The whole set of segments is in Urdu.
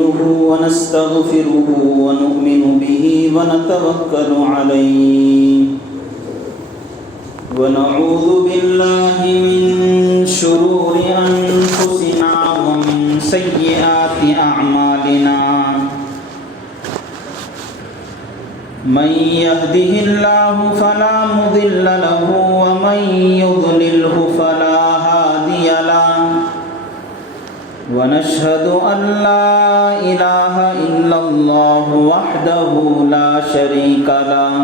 ونستغفره ونؤمن به ونتوكل عليه ونعوذ بالله من شرور أنفسنا ومن سيئات أعمالنا من يهده الله فلا مضل له ومن يضلله فلا هادي له ونشهد أن لا إله إلا الله وحده لا شريك له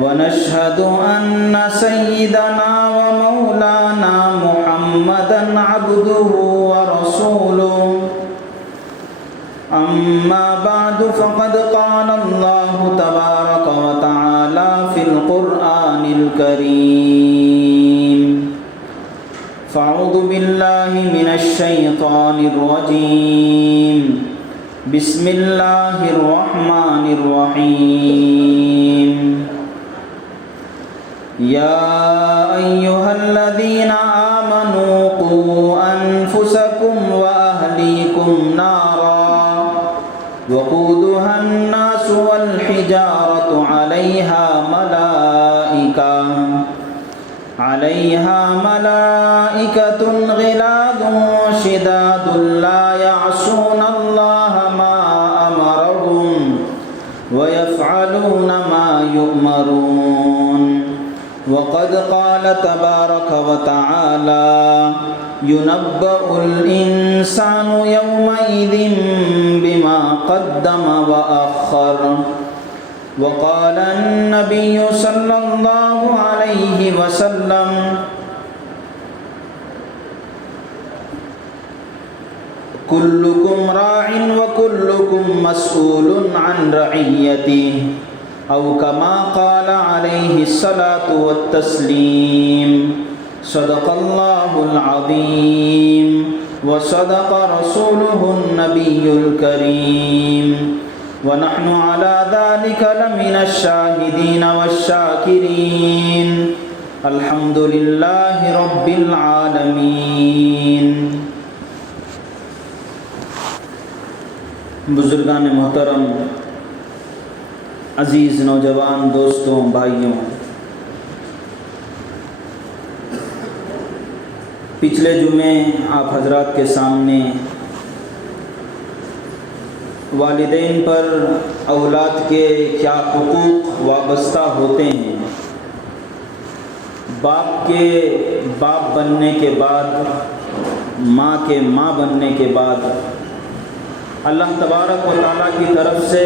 ونشهد أن سيدنا ومولانا محمدا عبده ورسوله أما بعد فقد قال الله تبارك وتعالى في القرآن الكريم فأعوذ بالله من الشيطان الرجيم بسم الله الرحمن الرحيم يا أيها الذين آمنوا قوا أنفسكم وأهليكم نارا وقودها الناس والحجارة عليها ملائكة غلاظ شداد لا يعصون الله ما أمرهم ويفعلون ما يؤمرون وقد قال تبارك وتعالى ينبأ الإنسان يومئذ بما قدم وأخر وقال النبي صلى الله عليه وسلم كلكم راع وكلكم مسؤول عن رعيته أو كما قال عليه الصلاة والتسليم صدق الله العظيم وصدق رسوله النبي الكريم ونحن على ذلك لمن الشاهدين والشاكرين الحمد لله رب العالمین۔ بزرگان محترم، عزیز نوجوان دوستوں، بھائیوں، پچھلے جمعے آپ حضرات کے سامنے والدین پر اولاد کے کیا حقوق وابستہ ہوتے ہیں، باپ کے باپ بننے کے بعد، ماں کے ماں بننے کے بعد اللہ تبارک و تعالیٰ کی طرف سے،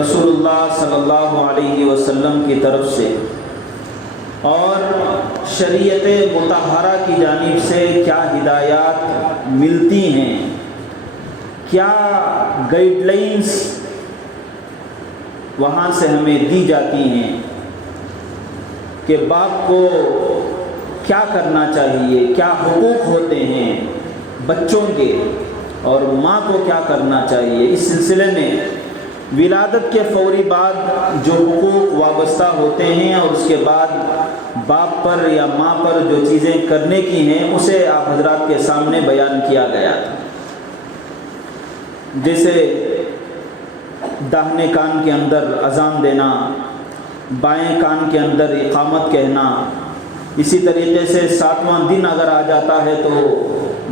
رسول اللہ صلی اللہ علیہ وسلم کی طرف سے اور شریعت مطہرہ کی جانب سے کیا ہدایات ملتی ہیں، کیا گائیڈ لائنز وہاں سے ہمیں دی جاتی ہیں کہ باپ کو کیا کرنا چاہیے، کیا حقوق ہوتے ہیں بچوں کے، اور ماں کو کیا کرنا چاہیے۔ اس سلسلے میں ولادت کے فوری بعد جو حقوق وابستہ ہوتے ہیں اور اس کے بعد باپ پر یا ماں پر جو چیزیں کرنے کی ہیں، اسے آپ حضرات کے سامنے بیان کیا گیا تھا۔ جیسے داہنے کان کے اندر اذان دینا، بائیں کان کے اندر اقامت کہنا، اسی طریقے سے 7واں دن اگر آ جاتا ہے تو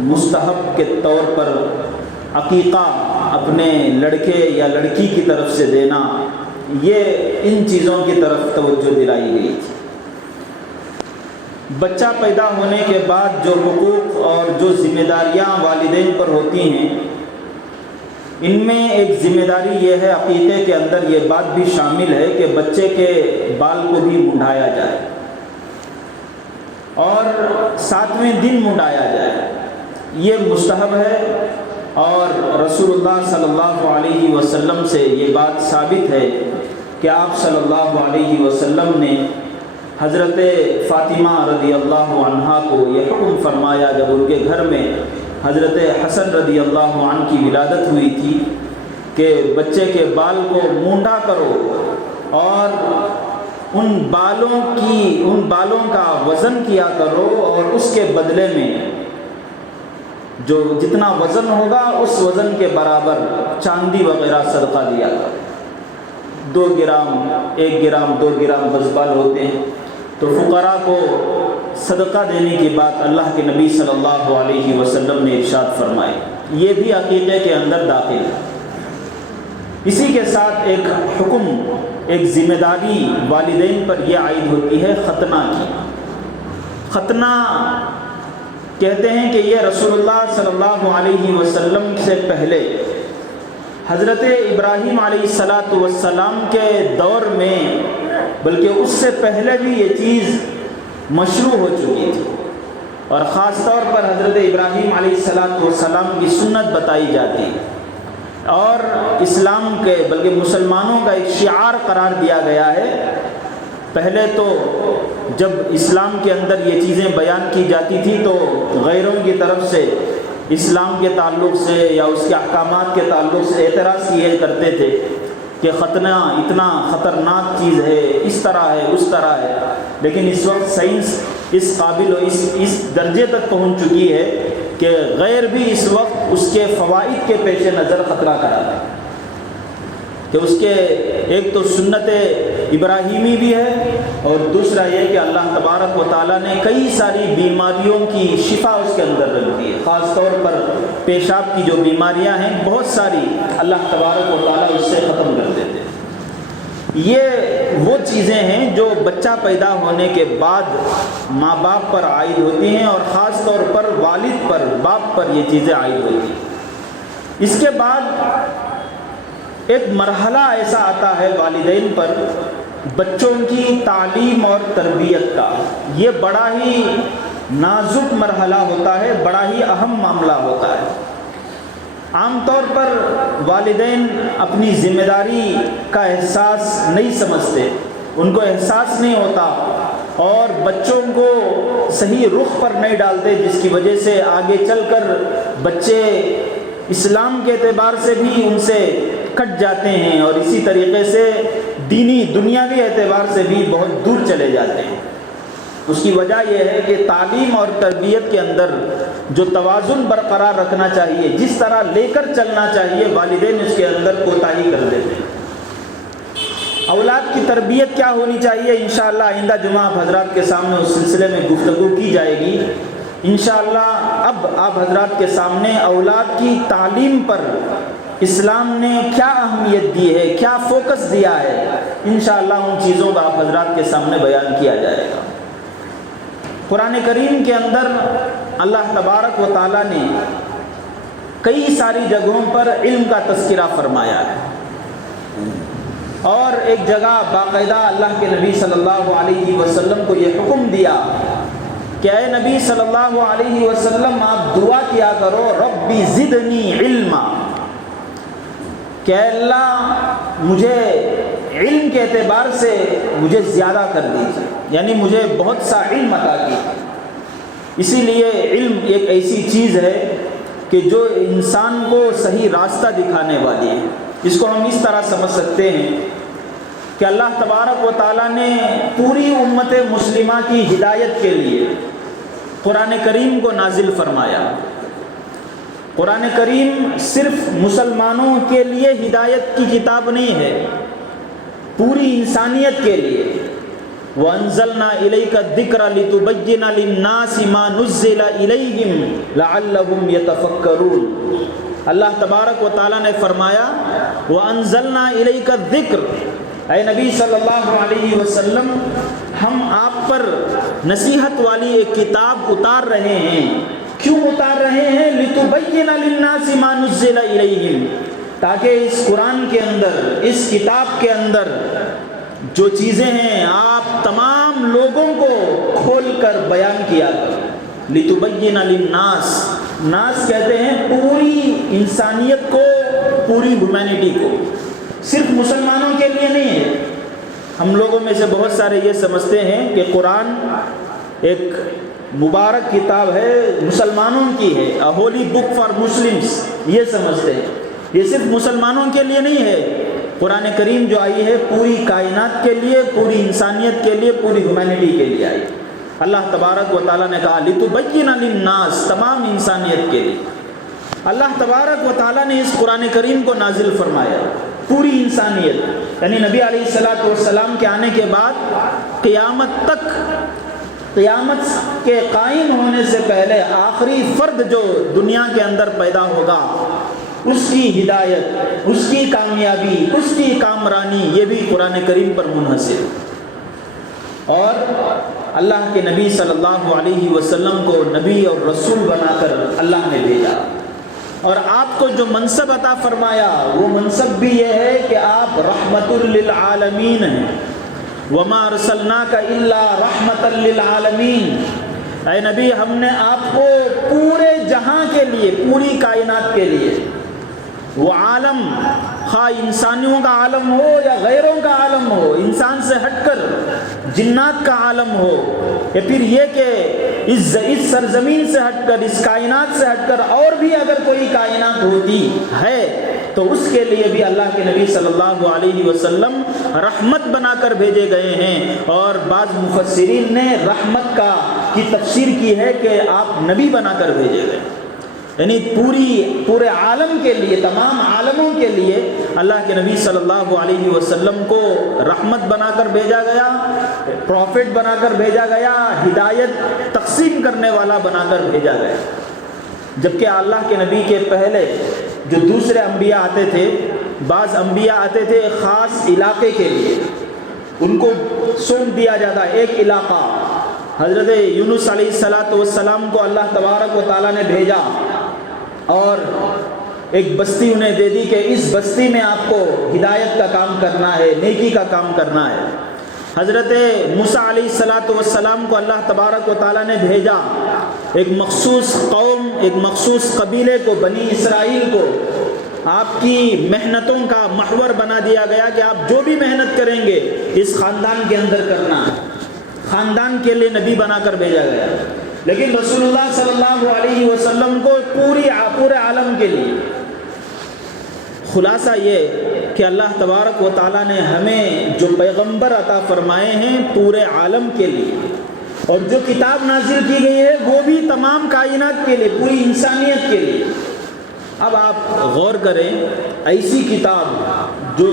مستحب کے طور پر عقیقہ اپنے لڑکے یا لڑکی کی طرف سے دینا، یہ ان چیزوں کی طرف توجہ دلائی گئی تھی۔ بچہ پیدا ہونے کے بعد جو حقوق اور جو ذمہ داریاں والدین پر ہوتی ہیں، ان میں ایک ذمہ داری یہ ہے، عقیقے کے اندر یہ بات بھی شامل ہے کہ بچے کے بال کو بھی منڈایا جائے اور 7ویں دن منڈایا جائے، یہ مستحب ہے۔ اور رسول اللہ صلی اللہ علیہ وسلم سے یہ بات ثابت ہے کہ آپ صلی اللہ علیہ وسلم نے حضرت فاطمہ رضی اللہ عنہا کو یہ حکم فرمایا جب ان کے گھر میں حضرت حسن رضی اللہ عنہ کی ولادت ہوئی تھی کہ بچے کے بال کو مونڈا کرو اور ان بالوں کا وزن کیا کرو اور اس کے بدلے میں جو جتنا وزن ہوگا اس وزن کے برابر چاندی وغیرہ صدقہ دیا کرو۔ 2 گرام 1 گرام 2 گرام بزبال ہوتے ہیں، تو فقراء کو صدقہ دینے کی بات اللہ کے نبی صلی اللہ علیہ وسلم نے ارشاد فرمائی۔ یہ بھی عقیدے کے اندر داخل ہے۔ اسی کے ساتھ ایک حکم، ایک ذمہ داری والدین پر یہ عائد ہوتی ہے ختنہ کی۔ ختنہ کہتے ہیں کہ یہ رسول اللہ صلی اللہ علیہ وسلم سے پہلے حضرت ابراہیم علیہ السلام کے دور میں، بلکہ اس سے پہلے بھی یہ چیز مشروع ہو چکی تھی، اور خاص طور پر حضرت ابراہیم علیہ السلام کی سنت بتائی جاتی اور اسلام کے بلکہ مسلمانوں کا ایک شعار قرار دیا گیا ہے۔ پہلے تو جب اسلام کے اندر یہ چیزیں بیان کی جاتی تھی تو غیروں کی طرف سے اسلام کے تعلق سے یا اس کے احکامات کے تعلق سے اعتراض کیے کرتے تھے کہ ختنہ اتنا خطرناک چیز ہے، اس طرح ہے اس طرح ہے، لیکن اس وقت سائنس اس قابل و اس درجے تک پہنچ چکی ہے کہ غیر بھی اس وقت اس کے فوائد کے پیش نظر خطرہ کراتا ہے کہ اس کے ایک تو سنت ابراہیمی بھی ہے، اور دوسرا یہ کہ اللہ تبارک و تعالیٰ نے کئی ساری بیماریوں کی شفا اس کے اندر رکھ دی ہے، خاص طور پر پیشاب کی جو بیماریاں ہیں بہت ساری اللہ تبارک و تعالیٰ اس سے ختم کر دیتے ہیں۔ یہ وہ چیزیں ہیں جو بچہ پیدا ہونے کے بعد ماں باپ پر عائد ہوتی ہیں، اور خاص طور پر والد پر، باپ پر یہ چیزیں عائد ہوتی ہیں۔ اس کے بعد ایک مرحلہ ایسا آتا ہے والدین پر بچوں کی تعلیم اور تربیت کا۔ یہ بڑا ہی نازک مرحلہ ہوتا ہے، بڑا ہی اہم معاملہ ہوتا ہے۔ عام طور پر والدین اپنی ذمہ داری کا احساس نہیں سمجھتے، ان کو احساس نہیں ہوتا، اور بچوں کو صحیح رخ پر نہیں ڈالتے، جس کی وجہ سے آگے چل کر بچے اسلام کے اعتبار سے بھی ان سے کٹ جاتے ہیں، اور اسی طریقے سے دینی دنیاوی اعتبار سے بھی بہت دور چلے جاتے ہیں۔ اس کی وجہ یہ ہے کہ تعلیم اور تربیت کے اندر جو توازن برقرار رکھنا چاہیے، جس طرح لے کر چلنا چاہیے، والدین اس کے اندر کوتاہی کر دیتے ہیں۔ اولاد کی تربیت کیا ہونی چاہیے، انشاءاللہ آئندہ جمعہ آپ حضرات کے سامنے اس سلسلے میں گفتگو کی جائے گی۔ انشاءاللہ اب آپ حضرات کے سامنے اولاد کی تعلیم پر اسلام نے کیا اہمیت دی ہے، کیا فوکس دیا ہے، انشاءاللہ ان چیزوں کا آپ حضرات کے سامنے بیان کیا جائے گا۔ قرآن کریم کے اندر اللہ تبارک و تعالیٰ نے کئی ساری جگہوں پر علم کا تذکرہ فرمایا ہے، اور ایک جگہ باقاعدہ اللہ کے نبی صلی اللہ علیہ وسلم کو یہ حکم دیا کہ اے نبی صلی اللہ علیہ وسلم آپ دعا کیا کرو ربی زدنی علما، کہ اے اللہ مجھے علم کے اعتبار سے مجھے زیادہ کر دیجیے، یعنی مجھے بہت سا علم عطا کیجیے۔ اسی لیے علم ایک ایسی چیز ہے کہ جو انسان کو صحیح راستہ دکھانے والی ہے۔ اس کو ہم اس طرح سمجھ سکتے ہیں کہ اللہ تبارک و تعالیٰ نے پوری امت مسلمہ کی ہدایت کے لیے قرآن کریم کو نازل فرمایا۔ قرآن کریم صرف مسلمانوں کے لیے ہدایت کی کتاب نہیں ہے، پوری انسانیت کے لیے۔ وَأَنزَلْنَا إِلَيْكَ الذِّكْرَ لِتُبَيِّنَ لِلنَّاسِ مَا نُزِّلَ إِلَيْهِمْ لَعَلَّهُمْ يَتَفَكَّرُونَ۔ اللہ تبارک و تعالیٰ نے فرمایا وَأَنزَلْنَا إِلَيْكَ الذِّكْرَ، اے نبی صلی اللہ علیہ وسلم ہم آپ پر نصیحت والی ایک کتاب اتار رہے ہیں۔ کیوں اتار رہے ہیں؟ لِتُبَيِّنَ لِلنَّاسِ مَا نُزِّلَ إِلَيْهِمْ، تاکہ اس قرآن کے اندر، اس کتاب کے اندر جو چیزیں ہیں آپ تمام لوگوں کو کھول کر بیان کیا کرو۔ لِتُبَيِّنَ لِلنَّاسِ، ناس کہتے ہیں پوری انسانیت کو، پوری ہیومینٹی کو، صرف مسلمانوں کے لیے نہیں ہے۔ ہم لوگوں میں سے بہت سارے یہ سمجھتے ہیں کہ قرآن ایک مبارک کتاب ہے، مسلمانوں کی ہے، اے ہولی بک فار مسلمس، یہ سمجھتے ہیں۔ یہ صرف مسلمانوں کے لیے نہیں ہے، قرآن کریم جو آئی ہے پوری کائنات کے لیے، پوری انسانیت کے لیے، پوری ہیومینٹی کے لیے آئی۔ اللہ تبارک و تعالیٰ نے کہا لِتُبَيِّنَ لِلنَّاسِ، تمام انسانیت کے لیے اللہ تبارک و تعالیٰ نے اس قرآن کریم کو نازل فرمایا، پوری انسانیت، یعنی نبی علیہ الصلوۃ والسلام کے آنے کے بعد قیامت تک، قیامت کے قائم ہونے سے پہلے آخری فرد جو دنیا کے اندر پیدا ہوگا اس کی ہدایت، اس کی کامیابی، اس کی کامرانی، یہ بھی قرآن کریم پر منحصر۔ اور اللہ کے نبی صلی اللہ علیہ وسلم کو نبی اور رسول بنا کر اللہ نے بھیجا، اور آپ کو جو منصب عطا فرمایا وہ منصب بھی یہ ہے کہ آپ رحمت للعالمین ہیں، وما ارسلناک الا رحمت للعالمین۔ اے نبی، ہم نے آپ کو پورے جہاں کے لیے، پوری کائنات کے لیے، وہ عالم خواہ انسانیوں کا عالم ہو یا غیروں کا عالم ہو، انسان سے ہٹ کر جنات کا عالم ہو، یا پھر یہ کہ اس سرزمین سے ہٹ کر، اس کائنات سے ہٹ کر اور بھی اگر کوئی کائنات ہوتی ہے تو اس کے لیے بھی اللہ کے نبی صلی اللہ علیہ وسلم رحمت بنا کر بھیجے گئے ہیں۔ اور بعض مفسرین نے رحمت کی تفسیر کی ہے کہ آپ نبی بنا کر بھیجے گئے، یعنی پورے عالم کے لیے، تمام عالموں کے لیے اللہ کے نبی صلی اللہ علیہ وسلم کو رحمت بنا کر بھیجا گیا، پروفٹ بنا کر بھیجا گیا، ہدایت تقسیم کرنے والا بنا کر بھیجا گیا۔ جبکہ اللہ کے نبی کے پہلے جو دوسرے انبیاء آتے تھے، بعض انبیاء آتے تھے ایک خاص علاقے کے لیے، ان کو سونپ دیا جاتا ایک علاقہ۔ حضرت یونس علیہ السلام کو اللہ تبارک و تعالیٰ نے بھیجا اور ایک بستی انہیں دے دی کہ اس بستی میں آپ کو ہدایت کا کام کرنا ہے، نیکی کا کام کرنا ہے۔ حضرت موسیٰ علیہ السلام کو اللہ تبارک و تعالیٰ نے بھیجا، ایک مخصوص قوم، ایک مخصوص قبیلے کو، بنی اسرائیل کو آپ کی محنتوں کا محور بنا دیا گیا کہ آپ جو بھی محنت کریں گے اس خاندان کے اندر کرنا، خاندان کے لیے نبی بنا کر بھیجا گیا۔ لیکن رسول اللہ صلی اللہ علیہ وسلم کو پورے عالم کے لیے۔ خلاصہ یہ کہ اللہ تبارک و تعالیٰ نے ہمیں جو پیغمبر عطا فرمائے ہیں پورے عالم کے لیے، اور جو کتاب نازل کی گئی ہے وہ بھی تمام کائنات کے لیے، پوری انسانیت کے لیے۔ اب آپ غور کریں، ایسی کتاب جو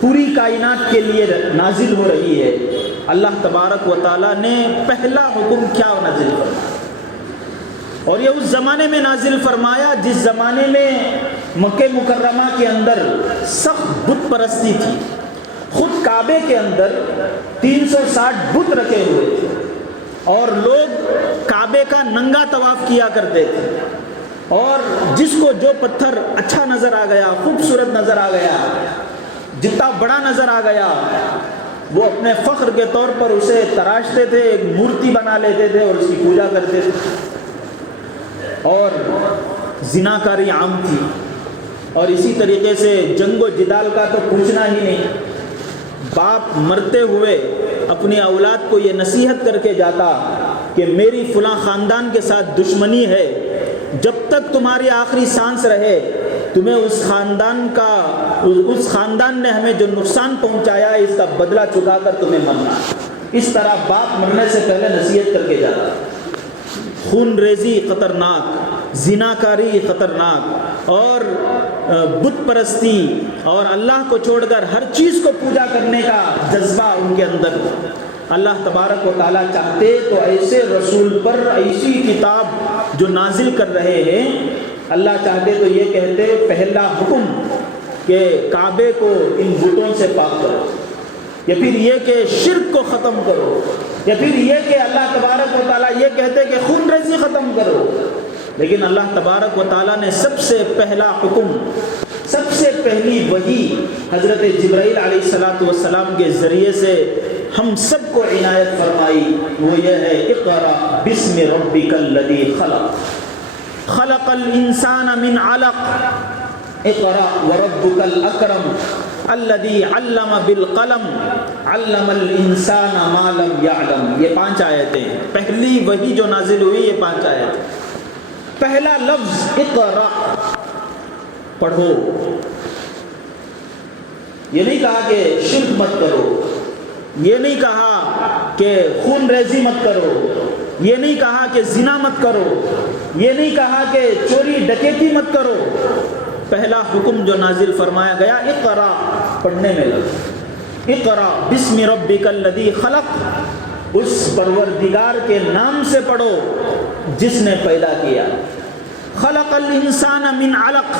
پوری کائنات کے لیے نازل ہو رہی ہے، اللہ تبارک و تعالیٰ نے پہلا حکم کیا نازل فرمایا؟ اور یہ اس زمانے میں نازل فرمایا جس زمانے میں مکہ مکرمہ کے اندر سخت بت پرستی تھی۔ خود کعبے کے اندر 360 بت رکھے ہوئے تھے، اور لوگ کعبے کا ننگا طواف کیا کرتے تھے، اور جس کو جو پتھر اچھا نظر آ گیا، خوبصورت نظر آ گیا، جتنا بڑا نظر آ گیا، وہ اپنے فخر کے طور پر اسے تراشتے تھے، ایک مورتی بنا لیتے تھے اور اس کی پوجا کرتے تھے۔ اور زناکاری عام تھی، اور اسی طریقے سے جنگ و جدال کا تو پوچھنا ہی نہیں۔ باپ مرتے ہوئے اپنی اولاد کو یہ نصیحت کر کے جاتا کہ میری فلاں خاندان کے ساتھ دشمنی ہے، جب تک تمہاری آخری سانس رہے تمہیں اس خاندان نے ہمیں جو نقصان پہنچایا ہے اس کا بدلہ چکا کر تمہیں مرنا۔ اس طرح باپ مرنے سے پہلے نصیحت کر کے جاتا۔ خون ریزی خطرناک، زناکاری خطرناک، اور بت پرستی اور اللہ کو چھوڑ کر ہر چیز کو پوجا کرنے کا جذبہ ان کے اندر۔ اللہ تبارک و تعالیٰ چاہتے تو ایسے رسول پر ایسی کتاب جو نازل کر رہے ہیں، اللہ چاہتے تو یہ کہتے پہلا حکم کہ کعبے کو ان بتوں سے پاک کرو، یا پھر یہ کہ شرک کو ختم کرو، یا پھر یہ کہ اللہ تبارک و تعالیٰ یہ کہتے کہ خون ریزی ختم کرو۔ لیکن اللہ تبارک و تعالیٰ نے سب سے پہلا حکم، سب سے پہلی وحی حضرت جبرائیل علیہ السلام کے ذریعے سے ہم سب کو عنایت فرمائی، وہ یہ ہے اقرأ بسم ربک الذی خلق، خلق الانسان من علق، اقرأ وربک الاکرم الذی علم بالقلم علم الانسان ما لم یعلم۔ یہ 5 آیتیں، پہلی وحی جو نازل ہوئی یہ 5 آیتیں۔ پہلا لفظ اقرأ، پڑھو۔ یہ نہیں کہا کہ شرک مت کرو، یہ نہیں کہا کہ خون ریزی مت کرو، یہ نہیں کہا کہ زنا مت کرو، یہ نہیں کہا کہ چوری ڈکیتی مت کرو. پہلا حکم جو نازل فرمایا گیا، اقرا، پڑھنے میں لگو. اقرا بسم ربک الذی خلق، اس پروردگار کے نام سے پڑھو جس نے پیدا کیا. خلق الانسان من علق،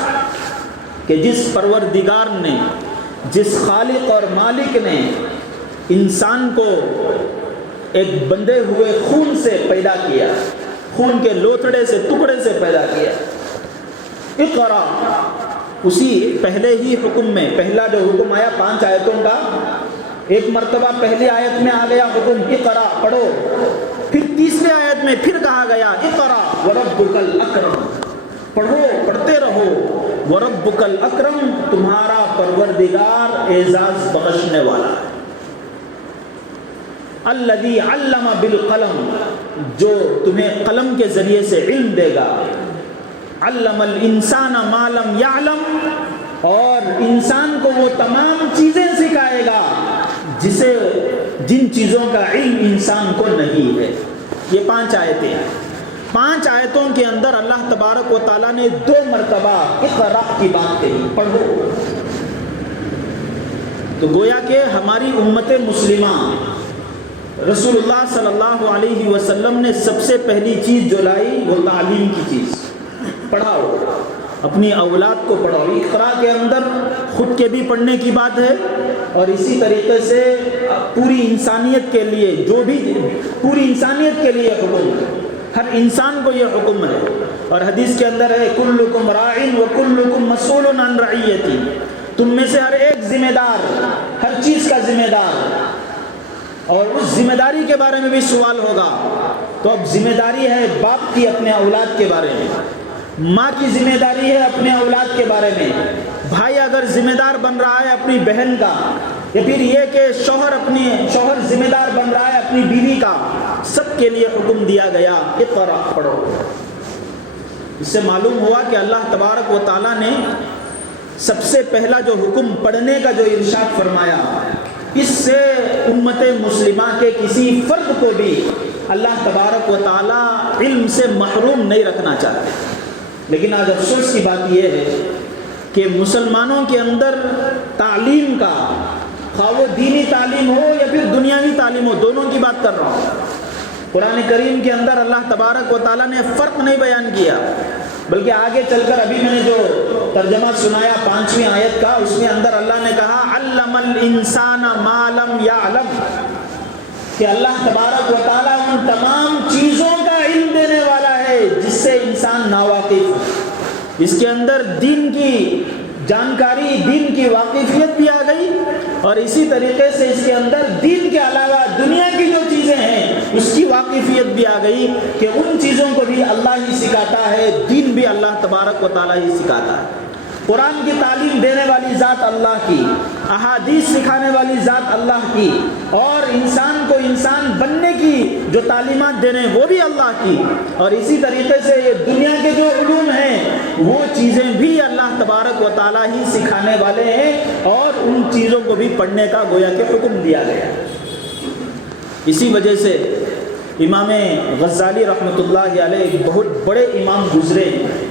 کہ جس پروردگار نے، جس خالق اور مالک نے انسان کو ایک بندھے ہوئے خون سے پیدا کیا، خون کے لوتھڑے سے، ٹکڑے سے پیدا کیا. اقرا، اسی پہلے ہی حکم میں پہلا جو حکم آیا 5 آیتوں کا، ایک مرتبہ پہلی آیت میں آ گیا حکم اقرا، پڑھو. پھر تیسری آیت میں پھر کہا گیا اقرا وربک الاکرم، پڑھو، پڑھتے رہو. وربک الاکرم، تمہارا پروردگار اعزاز بخشنے والا ہے. الذی علم بالقلم، جو تمہیں قلم کے ذریعے سے علم دے گا. علم الانسان ما لم یعلم، اور انسان کو وہ تمام چیزیں سکھائے گا جن چیزوں کا علم انسان کو نہیں ہے. یہ 5 آیتیں ہیں. 5 آیتوں کے اندر اللہ تبارک و تعالیٰ نے 2 مرتبہ اقرا کی بات کہی، پڑھو. تو گویا کہ ہماری امت مسلمہ رسول اللہ صلی اللہ علیہ وسلم نے سب سے پہلی چیز جو لائی وہ تعلیم کی چیز. پڑھاؤ، اپنی اولاد کو پڑھاؤ. اقرا کے اندر خود کے بھی پڑھنے کی بات ہے، اور اسی طریقے سے پوری انسانیت کے لیے، جو بھی پوری انسانیت کے لیے حکم ہے، ہر انسان کو یہ حکم ہے. اور حدیث کے اندر ہے کلکم راع وکلکم مسئول عن رعیتہ، تم میں سے ہر ایک ذمہ دار، ہر چیز کا ذمہ دار، اور اس ذمہ داری کے بارے میں بھی سوال ہوگا. تو اب ذمہ داری ہے باپ کی اپنے اولاد کے بارے میں، ماں کی ذمہ داری ہے اپنے اولاد کے بارے میں، بھائی اگر ذمہ دار بن رہا ہے اپنی بہن کا، یا پھر یہ کہ شوہر ذمہ دار بن رہا ہے اپنی بیوی کا، سب کے لیے حکم دیا گیا اقرا، پڑھو. اس سے معلوم ہوا کہ اللہ تبارک و تعالیٰ نے سب سے پہلا جو حکم پڑھنے کا جو ارشاد فرمایا، اس سے امت مسلمہ کے کسی فرد کو بھی اللہ تبارک و تعالیٰ علم سے محروم نہیں رکھنا چاہتے. لیکن آج افسوس کی بات یہ ہے کہ مسلمانوں کے اندر تعلیم کا، خواہ وہ دینی تعلیم ہو یا پھر دنیاوی تعلیم ہو، دونوں کی بات کر رہا ہوں، قرآن کریم کے اندر اللہ تبارک و تعالیٰ نے فرق نہیں بیان کیا، بلکہ آگے چل کر ابھی میں نے جو ترجمہ سنایا 5ویں آیت کا، اس میں اندر اللہ نے کہا علم الانسان ما لم یعلم، کہ اللہ تبارک و تعالیٰ ان تمام چیزوں کا علم دینے والا ہے جس سے انسان ناواقف. اس کے اندر دین کی جانکاری، دین کی واقفیت بھی آ گئی، اور اسی طریقے سے اس کے اندر دین کے علاوہ دنیا کی جو چیزیں ہیں اس کی واقفیت بھی آ گئی، کہ ان چیزوں کو بھی اللہ ہی سکھاتا ہے، دین بھی اللہ تبارک و تعالیٰ ہی سکھاتا ہے. قرآن کی تعلیم دینے والی ذات اللہ کی، احادیث سکھانے والی ذات اللہ کی، اور انسان کو انسان بننے کی جو تعلیمات دینے وہ بھی اللہ کی، اور اسی طریقے سے یہ دنیا کے جو علوم ہیں وہ چیزیں بھی اللہ تبارک و تعالیٰ ہی سکھانے والے ہیں، اور ان چیزوں کو بھی پڑھنے کا گویا کہ حکم دیا گیا. اسی وجہ سے امام غزالی رحمۃ اللہ علیہ ایک بہت بڑے امام گزرے ہیں،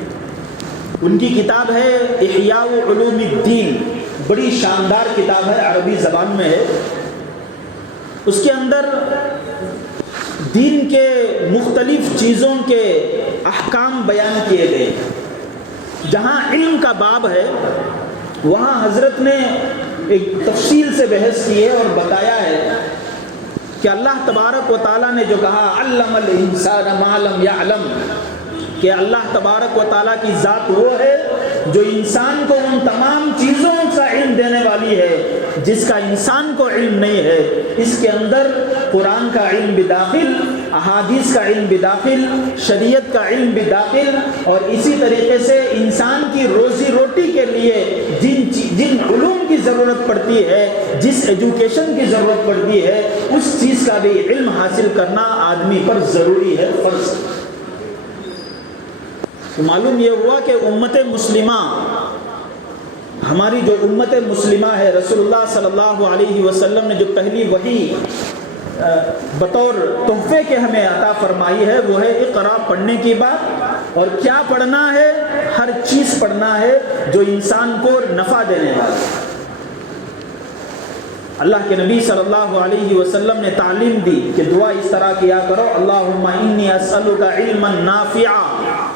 ان کی کتاب ہے احیاء علوم الدین، بڑی شاندار کتاب ہے، عربی زبان میں ہے. اس کے اندر دین کے مختلف چیزوں کے احکام بیان کیے گئے. جہاں علم کا باب ہے وہاں حضرت نے ایک تفصیل سے بحث کی ہے اور بتایا ہے کہ اللہ تبارک و تعالیٰ نے جو کہا علم الانسان ما لم یعلم، کہ اللہ تبارک و تعالیٰ کی ذات وہ ہے جو انسان کو ان تمام چیزوں کا علم دینے والی ہے جس کا انسان کو علم نہیں ہے. اس کے اندر قرآن کا علم بھی داخل، احادیث کا علم بھی داخل، شریعت کا علم بھی داخل، اور اسی طریقے سے انسان کی روزی روٹی کے لیے جن علوم کی ضرورت پڑتی ہے، جس ایجوکیشن کی ضرورت پڑتی ہے، اس چیز کا بھی علم حاصل کرنا آدمی پر ضروری ہے، فرض. تو معلوم یہ ہوا کہ امت مسلمہ، ہماری جو امت مسلمہ ہے، رسول اللہ صلی اللہ علیہ وسلم نے جو پہلی وحی بطور تحفے کے ہمیں عطا فرمائی ہے وہ ہے اقرا، پڑھنے کی بات. اور کیا پڑھنا ہے؟ ہر چیز پڑھنا ہے جو انسان کو نفع دینے والا. اللہ کے نبی صلی اللہ علیہ وسلم نے تعلیم دی کہ دعا اس طرح کیا کرو، اللہم انی اسألک علما نافعا،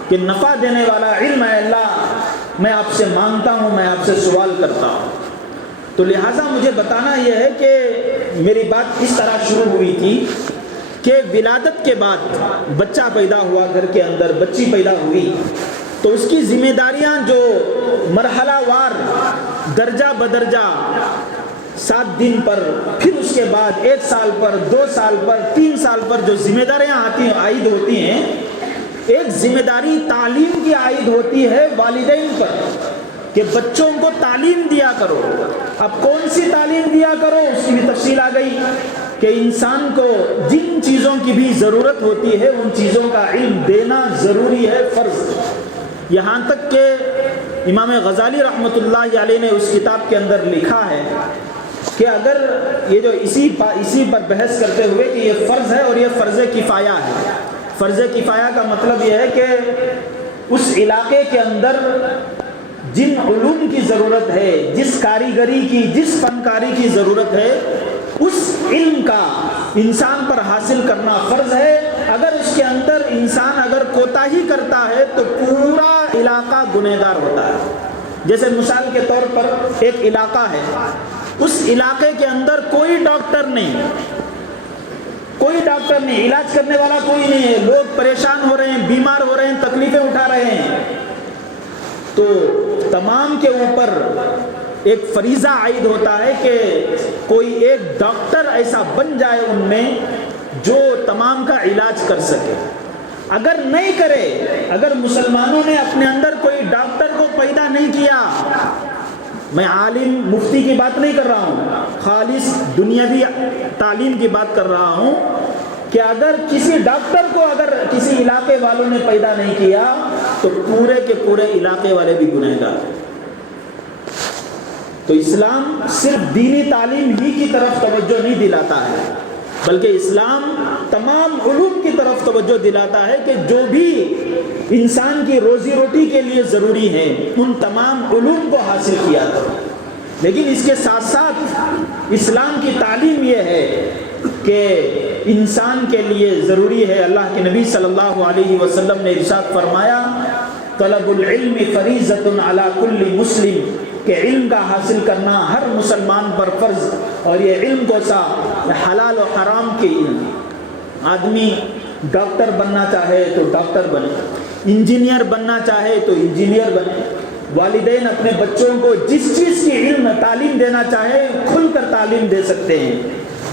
کہ نفع دینے والا علم ہے اللہ میں آپ سے مانگتا ہوں، میں آپ سے سوال کرتا ہوں. تو لہٰذا مجھے بتانا یہ ہے کہ میری بات اس طرح شروع ہوئی تھی کہ ولادت کے بعد بچہ پیدا ہوا، گھر کے اندر بچی پیدا ہوئی، تو اس کی ذمہ داریاں جو مرحلہ وار درجہ بدرجہ 7 دن پر، پھر اس کے بعد 1 سال پر، 2 سال پر، 3 سال پر جو ذمہ داریاں عائد ہوتی ہیں، ایک ذمہ داری تعلیم کی عائد ہوتی ہے والدین پر کہ بچوں کو تعلیم دیا کرو. اب کون سی تعلیم دیا کرو اس کی بھی تفصیل آ گئی کہ انسان کو جن چیزوں کی بھی ضرورت ہوتی ہے ان چیزوں کا علم دینا ضروری ہے، فرض. یہاں تک کہ امام غزالی رحمۃ اللہ علیہ نے اس کتاب کے اندر لکھا ہے کہ اگر یہ جو اسی پر بحث کرتے ہوئے کہ یہ فرض ہے اور یہ فرض کفایہ ہے. فرض کفایہ کا مطلب یہ ہے کہ اس علاقے کے اندر جن علوم کی ضرورت ہے، جس کاریگری کی، جس فنکاری کی ضرورت ہے، اس علم کا انسان پر حاصل کرنا فرض ہے. اگر اس کے اندر انسان اگر کوتاہی کرتا ہے تو پورا علاقہ گنہگار ہوتا ہے. جیسے مثال کے طور پر ایک علاقہ ہے، اس علاقے کے اندر کوئی ڈاکٹر نہیں، علاج کرنے والا کوئی نہیں ہے، لوگ پریشان ہو رہے ہیں، بیمار ہو رہے ہیں، تکلیفیں اٹھا رہے ہیں، تو تمام کے اوپر ایک فریضہ عائد ہوتا ہے کہ کوئی ایک ڈاکٹر ایسا بن جائے ان میں جو تمام کا علاج کر سکے. اگر نہیں کرے، اگر مسلمانوں نے اپنے اندر کوئی ڈاکٹر کو پیدا نہیں کیا، میں عالم مفتی کی بات نہیں کر رہا ہوں، خالص دنیاوی تعلیم کی بات کر رہا ہوں کہ اگر کسی ڈاکٹر کو اگر کسی علاقے والوں نے پیدا نہیں کیا تو پورے کے پورے علاقے والے بھی گنہگار. تو اسلام صرف دینی تعلیم ہی کی طرف توجہ نہیں دلاتا ہے، بلکہ اسلام تمام علوم کی طرف توجہ دلاتا ہے کہ جو بھی انسان کی روزی روٹی کے لیے ضروری ہے ان تمام علوم کو حاصل کیا کرو. لیکن اس کے ساتھ ساتھ اسلام کی تعلیم یہ ہے کہ انسان کے لیے ضروری ہے، اللہ کے نبی صلی اللہ علیہ وسلم نے ارشاد فرمایا طلب العلم فریضۃ علی کل مسلم، کہ علم کا حاصل کرنا ہر مسلمان پر فرض. اور یہ علم کو سا حلال و حرام کے علم. آدمی ڈاکٹر بننا چاہے تو ڈاکٹر بنے، انجینئر بننا چاہے تو انجینئر بنے. والدین اپنے بچوں کو جس چیز کی علم تعلیم دینا چاہے کھل کر تعلیم دے سکتے ہیں،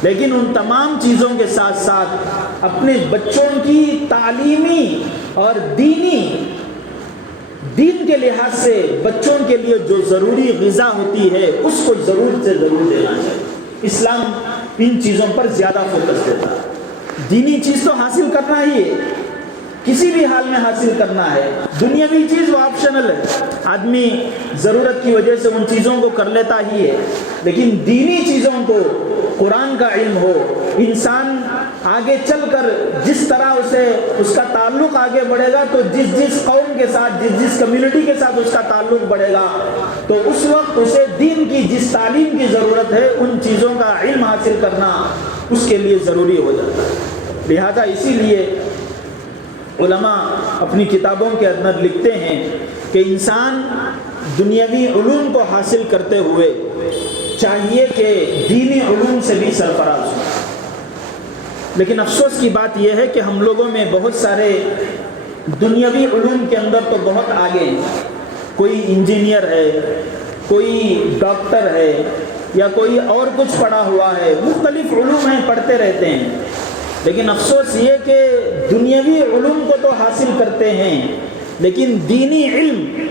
لیکن ان تمام چیزوں کے ساتھ ساتھ اپنے بچوں کی تعلیمی اور دین کے لحاظ سے بچوں کے لیے جو ضروری غذا ہوتی ہے اس کو ضرور سے ضرور دینا چاہیے. اسلام ان چیزوں پر زیادہ فوکس دیتا ہے. دینی چیز تو حاصل کرنا ہی ہے، کسی بھی حال میں حاصل کرنا ہے. دنیاوی چیز وہ آپشنل ہے، آدمی ضرورت کی وجہ سے ان چیزوں کو کر لیتا ہی ہے، لیکن دینی چیزوں کو قرآن کا علم ہو، انسان آگے چل کر جس طرح اس کا تعلق آگے بڑھے گا، تو جس قوم کے ساتھ، جس کمیونٹی کے ساتھ اس کا تعلق بڑھے گا، تو اس وقت اسے دین کی جس تعلیم کی ضرورت ہے ان چیزوں کا علم حاصل کرنا اس کے لیے ضروری ہو جاتا ہے. لہذا اسی لیے علماء اپنی کتابوں کے اندر لکھتے ہیں کہ انسان دنیاوی علوم کو حاصل کرتے ہوئے چاہیے کہ دینی علوم سے بھی سرفراز ہو. لیکن افسوس کی بات یہ ہے کہ ہم لوگوں میں بہت سارے دنیاوی علوم کے اندر تو بہت آگے ہیں. کوئی انجینئر ہے، کوئی ڈاکٹر ہے، یا کوئی اور کچھ پڑھا ہوا ہے، مختلف علوم ہیں، پڑھتے رہتے ہیں. لیکن افسوس یہ کہ دنیاوی علوم کو تو حاصل کرتے ہیں، لیکن دینی علم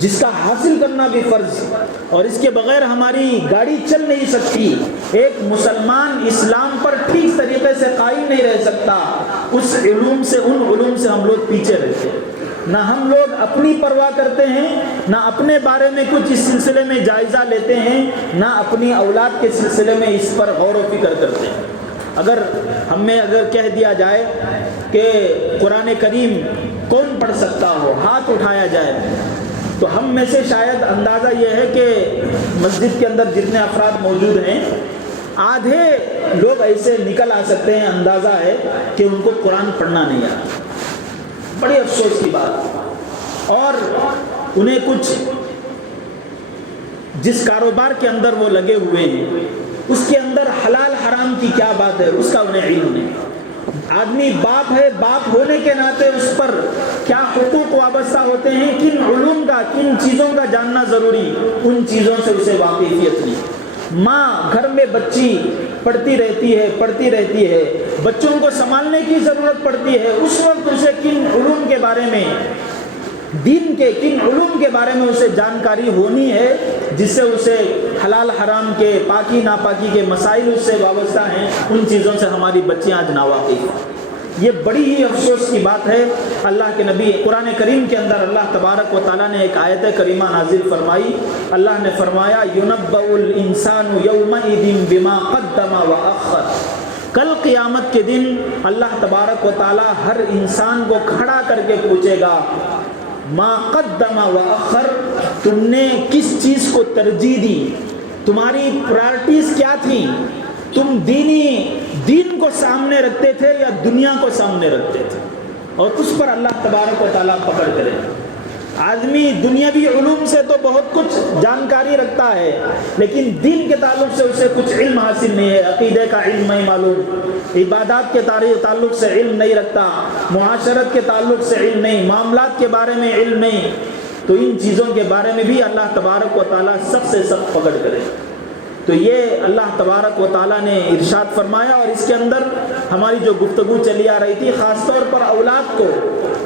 جس کا حاصل کرنا بھی فرض، اور اس کے بغیر ہماری گاڑی چل نہیں سکتی. ایک مسلمان اسلام پر ٹھیک طریقے سے قائم نہیں رہ سکتا. اس علوم سے، ان علوم سے ہم لوگ پیچھے رہتے ہیں. نہ ہم لوگ اپنی پرواہ کرتے ہیں، نہ اپنے بارے میں کچھ اس سلسلے میں جائزہ لیتے ہیں، نہ اپنی اولاد کے سلسلے میں اس پر غور و فکر کرتے ہیں. اگر ہمیں کہہ دیا جائے کہ قرآن کریم کون پڑھ سکتا ہو، ہاتھ اٹھایا جائے، تو ہم میں سے شاید اندازہ یہ ہے کہ مسجد کے اندر جتنے افراد موجود ہیں آدھے لوگ ایسے نکل آ سکتے ہیں، اندازہ ہے کہ ان کو قرآن پڑھنا نہیں آتا۔ بڑی افسوس کی بات۔ اور انہیں کچھ جس کاروبار کے اندر وہ لگے ہوئے ہیں اس کے اندر حلال حرام کی کیا بات ہے اس کا انہیں علم نہیں۔ آدمی باپ ہے، باپ ہونے کے ناطے اس پر کیا حقوق وابستہ ہوتے ہیں، کن علوم کا، کن چیزوں کا جاننا ضروری، ان چیزوں سے اسے واقفیت نہیں۔ ماں گھر میں بچی پڑھتی رہتی ہے، بچوں کو سنبھالنے کی ضرورت پڑتی ہے، اس وقت اسے کن علوم کے بارے میں، دین کے کن علوم کے بارے میں اسے جانکاری ہونی ہے جس سے اسے حلال حرام کے، پاکی ناپاکی کے مسائل اس سے وابستہ ہیں، ان چیزوں سے ہماری بچیاں آج ناواقف ہیں۔ یہ بڑی ہی افسوس کی بات ہے۔ اللہ کے نبی قرآن کریم کے اندر اللہ تبارک و تعالیٰ نے ایک آیت کریمہ نازل فرمائی۔ اللہ نے فرمایا یُنَبَّأُ الْإِنسَانُ يَوْمَئِذٍ بِمَا قَدَّمَ وَأَخَّرَ۔ کل قیامت کے دن اللہ تبارک و تعالیٰ ہر انسان کو کھڑا کر کے پوچھے گا ما قدم وأخر، تم نے کس چیز کو ترجیح دی، تمہاری پرائرٹیز کیا تھیں، تم دین کو سامنے رکھتے تھے یا دنیا کو سامنے رکھتے تھے، اور اس پر اللہ تبارک و تعالیٰ پکڑ کرے۔ آدمی دنیاوی علوم سے تو بہت کچھ جانکاری رکھتا ہے لیکن دین کے تعلق سے اسے کچھ علم حاصل نہیں ہے، عقیدے کا علم نہیں معلوم، عبادات کے تعلق سے علم نہیں رکھتا، معاشرت کے تعلق سے علم نہیں، معاملات کے بارے میں علم نہیں، تو ان چیزوں کے بارے میں بھی اللہ تبارک و تعالیٰ سخت سے سخت پکڑ کرے۔ تو یہ اللہ تبارک و تعالیٰ نے ارشاد فرمایا، اور اس کے اندر ہماری جو گفتگو چلی آ رہی تھی خاص طور پر اولاد کو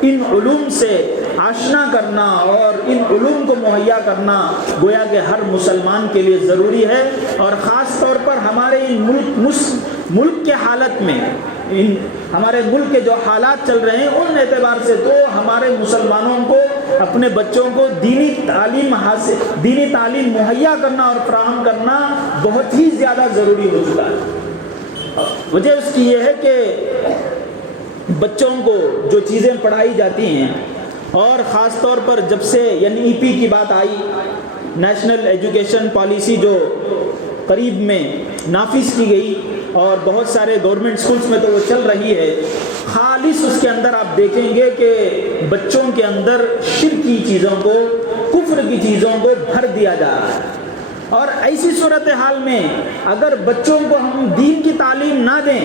ان علوم سے آشنا کرنا اور ان علوم کو مہیا کرنا گویا کہ ہر مسلمان کے لیے ضروری ہے، اور خاص طور پر ہمارے ان ملک کے حالت میں، ہمارے ملک کے جو حالات چل رہے ہیں ان اعتبار سے تو ہمارے مسلمانوں کو اپنے بچوں کو دینی تعلیم مہیا کرنا اور فراہم کرنا بہت ہی زیادہ ضروری ہو چکا ہے۔ وجہ اس کی یہ ہے کہ بچوں کو جو چیزیں پڑھائی جاتی ہیں، اور خاص طور پر جب سے NEP کی بات آئی، نیشنل ایجوکیشن پالیسی جو قریب میں نافذ کی گئی اور بہت سارے گورنمنٹ سکولز میں تو وہ چل رہی ہے، خالص اس کے اندر آپ دیکھیں گے کہ بچوں کے اندر شرک کی چیزوں کو، کفر کی چیزوں کو بھر دیا جا رہا ہے۔ اور ایسی صورتحال میں اگر بچوں کو ہم دین کی تعلیم نہ دیں،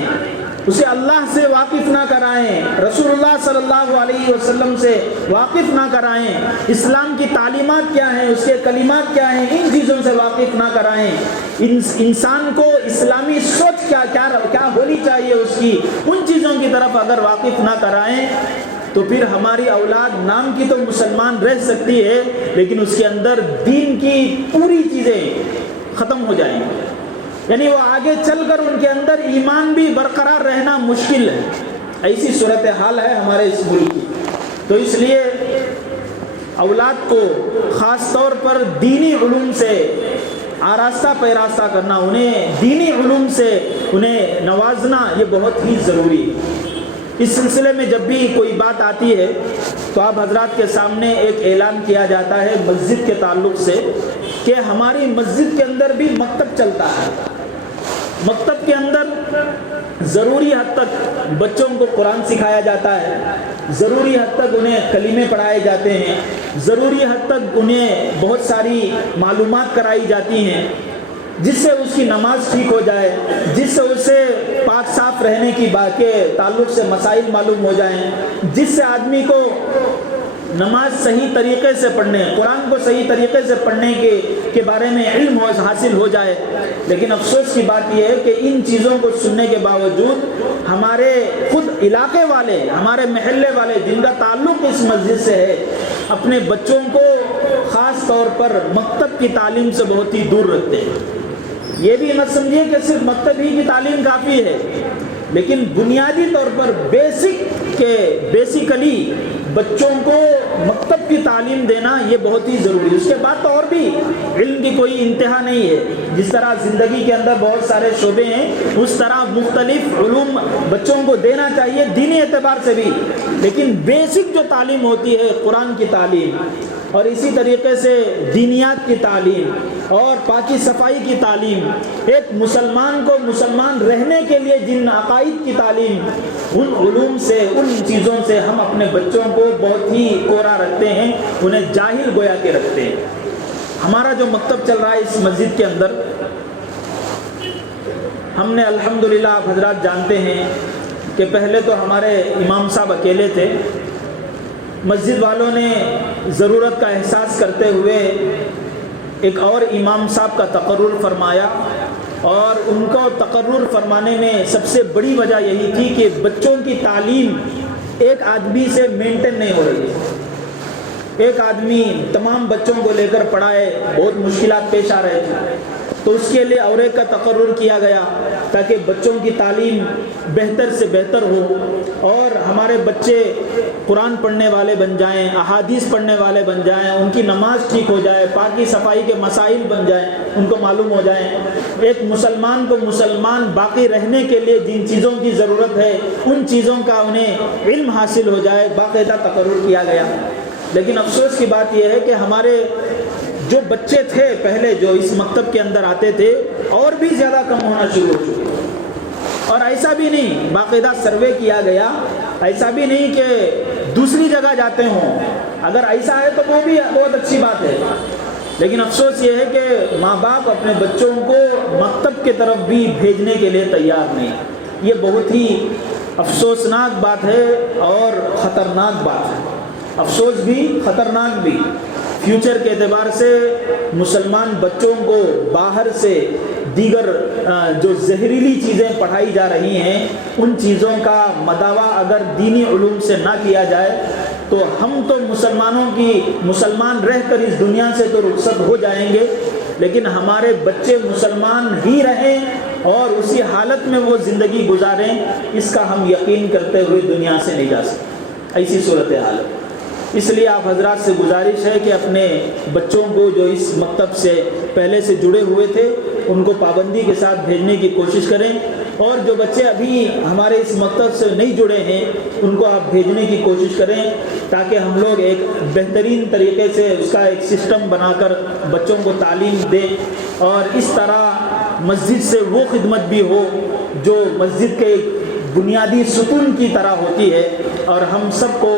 اسے اللہ سے واقف نہ کرائیں، رسول اللہ صلی اللہ علیہ وسلم سے واقف نہ کرائیں، اسلام کی تعلیمات کیا ہیں، اس کے کلمات کیا ہیں، ان چیزوں سے واقف نہ کرائیں، انسان کو اسلامی سوچ کیا ہونی چاہیے اس کی، ان چیزوں کی طرف اگر واقف نہ کرائیں تو پھر ہماری اولاد نام کی تو مسلمان رہ سکتی ہے لیکن اس کے اندر دین کی پوری چیزیں ختم ہو جائیں گی، یعنی وہ آگے چل کر ان کے اندر ایمان بھی برقرار رہنا مشکل ہے۔ ایسی صورتحال ہے ہمارے اس ملک کی۔ تو اس لیے اولاد کو خاص طور پر دینی علوم سے آراستہ پیراستہ کرنا، انہیں دینی علوم سے انہیں نوازنا، یہ بہت ہی ضروری ہے۔ اس سلسلے میں جب بھی کوئی بات آتی ہے تو آپ حضرات کے سامنے ایک اعلان کیا جاتا ہے مسجد کے تعلق سے کہ ہماری مسجد کے اندر بھی مکتب چلتا ہے۔ مکتب کے اندر ضروری حد تک بچوں کو قرآن سکھایا جاتا ہے، ضروری حد تک انہیں کلمے پڑھائے جاتے ہیں، ضروری حد تک انہیں بہت ساری معلومات کرائی جاتی ہیں جس سے اس کی نماز ٹھیک ہو جائے، جس سے اسے پاک صاف رہنے کی بات کے تعلق سے مسائل معلوم ہو جائیں، جس سے آدمی کو نماز صحیح طریقے سے پڑھنے، قرآن کو صحیح طریقے سے پڑھنے کے بارے میں علم حاصل ہو جائے۔ لیکن افسوس کی بات یہ ہے کہ ان چیزوں کو سننے کے باوجود ہمارے خود علاقے والے، ہمارے محلے والے جن کا تعلق اس مسجد سے ہے، اپنے بچوں کو خاص طور پر مکتب کی تعلیم سے بہت ہی دور رکھتے ہیں۔ یہ بھی مت سمجھیے کہ صرف مکتب ہی کی تعلیم کافی ہے، لیکن بنیادی طور پر بیسیکلی بچوں کو مکتب کی تعلیم دینا یہ بہت ہی ضروری ہے۔ اس کے بعد تو اور بھی علم کی کوئی انتہا نہیں ہے. جس طرح زندگی کے اندر بہت سارے شعبے ہیں، اس طرح مختلف علوم بچوں کو دینا چاہیے دینی اعتبار سے بھی. لیکن بیسک جو تعلیم ہوتی ہے قرآن کی تعلیم، اور اسی طریقے سے دینیات کی تعلیم اور پاکی صفائی کی تعلیم، ایک مسلمان کو مسلمان رہنے کے لیے جن عقائد کی تعلیم، ان علوم سے، ان چیزوں سے ہم اپنے بچوں کو بہت ہی کوڑا رکھتے ہیں، انہیں جاہل گویا کے رکھتے ہیں. ہمارا جو مکتب چل رہا ہے اس مسجد کے اندر، ہم نے الحمدللہ آپ حضرات جانتے ہیں کہ پہلے تو ہمارے امام صاحب اکیلے تھے. مسجد والوں نے ضرورت کا احساس کرتے ہوئے ایک اور امام صاحب کا تقرر فرمایا، اور ان کو تقرر فرمانے میں سب سے بڑی وجہ یہی تھی کہ بچوں کی تعلیم ایک آدمی سے مینٹین نہیں ہو رہی ہے. ایک آدمی تمام بچوں کو لے کر پڑھائے، بہت مشکلات پیش آ رہے تھے. تو اس کے لیے اور ایک کا تقرر کیا گیا تاکہ بچوں کی تعلیم بہتر سے بہتر ہو، اور ہمارے بچے قرآن پڑھنے والے بن جائیں، احادیث پڑھنے والے بن جائیں، ان کی نماز ٹھیک ہو جائے، پاکی صفائی کے مسائل بن جائیں، ان کو معلوم ہو جائیں. ایک مسلمان کو مسلمان باقی رہنے کے لیے جن چیزوں کی ضرورت ہے ان چیزوں کا انہیں علم حاصل ہو جائے، باقاعدہ تقرر کیا گیا. لیکن افسوس کی بات یہ ہے کہ ہمارے جو بچے تھے پہلے جو اس مکتب کے اندر آتے تھے اور بھی زیادہ کم ہونا شروع ہو چکے. اور ایسا بھی نہیں، باقاعدہ سروے کیا گیا، ایسا بھی نہیں کہ دوسری جگہ جاتے ہوں. اگر ایسا ہے تو وہ بھی بہت اچھی بات ہے. لیکن افسوس یہ ہے کہ ماں باپ اپنے بچوں کو مکتب کی طرف بھی بھیجنے کے لیے تیار نہیں. یہ بہت ہی افسوسناک بات ہے اور خطرناک بات ہے. افسوس بھی، خطرناک بھی. فیوچر کے اعتبار سے مسلمان بچوں کو باہر سے دیگر جو زہریلی چیزیں پڑھائی جا رہی ہیں ان چیزوں کا مداوع اگر دینی علوم سے نہ کیا جائے تو ہم تو مسلمان رہ کر اس دنیا سے تو رخصت ہو جائیں گے، لیکن ہمارے بچے مسلمان ہی رہیں اور اسی حالت میں وہ زندگی گزاریں، اس کا ہم یقین کرتے ہوئے دنیا سے نہیں جا سکتے. ایسی صورتحال ہے. اس لیے آپ حضرات سے گزارش ہے کہ اپنے بچوں کو جو اس مکتب سے پہلے سے جڑے ہوئے تھے ان کو پابندی کے ساتھ بھیجنے کی کوشش کریں، اور جو بچے ابھی ہمارے اس مکتب سے نہیں جڑے ہیں ان کو آپ بھیجنے کی کوشش کریں تاکہ ہم لوگ ایک بہترین طریقے سے اس کا ایک سسٹم بنا کر بچوں کو تعلیم دیں، اور اس طرح مسجد سے وہ خدمت بھی ہو جو مسجد کے بنیادی ستون کی طرح ہوتی ہے، اور ہم سب کو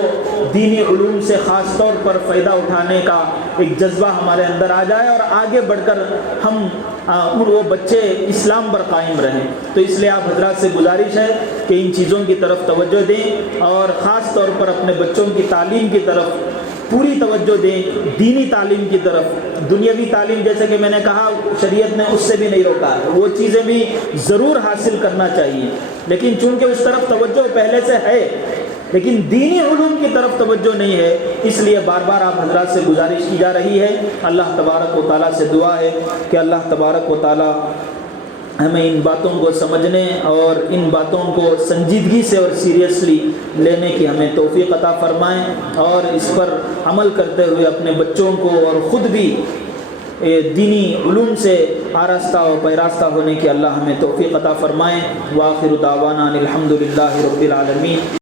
دینی علوم سے خاص طور پر فائدہ اٹھانے کا ایک جذبہ ہمارے اندر آ جائے اور آگے بڑھ کر ہم وہ بچے اسلام پر قائم رہیں. تو اس لیے آپ حضرات سے گزارش ہے کہ ان چیزوں کی طرف توجہ دیں اور خاص طور پر اپنے بچوں کی تعلیم کی طرف پوری توجہ دیں. دینی تعلیم کی طرف، دنیاوی تعلیم جیسے کہ میں نے کہا شریعت نے اس سے بھی نہیں روکا ہے، وہ چیزیں بھی ضرور حاصل کرنا چاہیے، لیکن چونکہ اس طرف توجہ پہلے سے ہے لیکن دینی علوم کی طرف توجہ نہیں ہے، اس لیے بار بار آپ حضرات سے گزارش کی جا رہی ہے. اللہ تبارک و تعالیٰ سے دعا ہے کہ اللہ تبارک و تعالیٰ ہمیں ان باتوں کو سمجھنے اور ان باتوں کو سنجیدگی سے اور سیریسلی لینے کی ہمیں توفیق عطا فرمائیں، اور اس پر عمل کرتے ہوئے اپنے بچوں کو اور خود بھی دینی علوم سے آراستہ و پیراستہ ہونے کی اللہ ہمیں توفیق عطا فرمائیں. وآخر دعوانا الحمدللہ رب العالمین.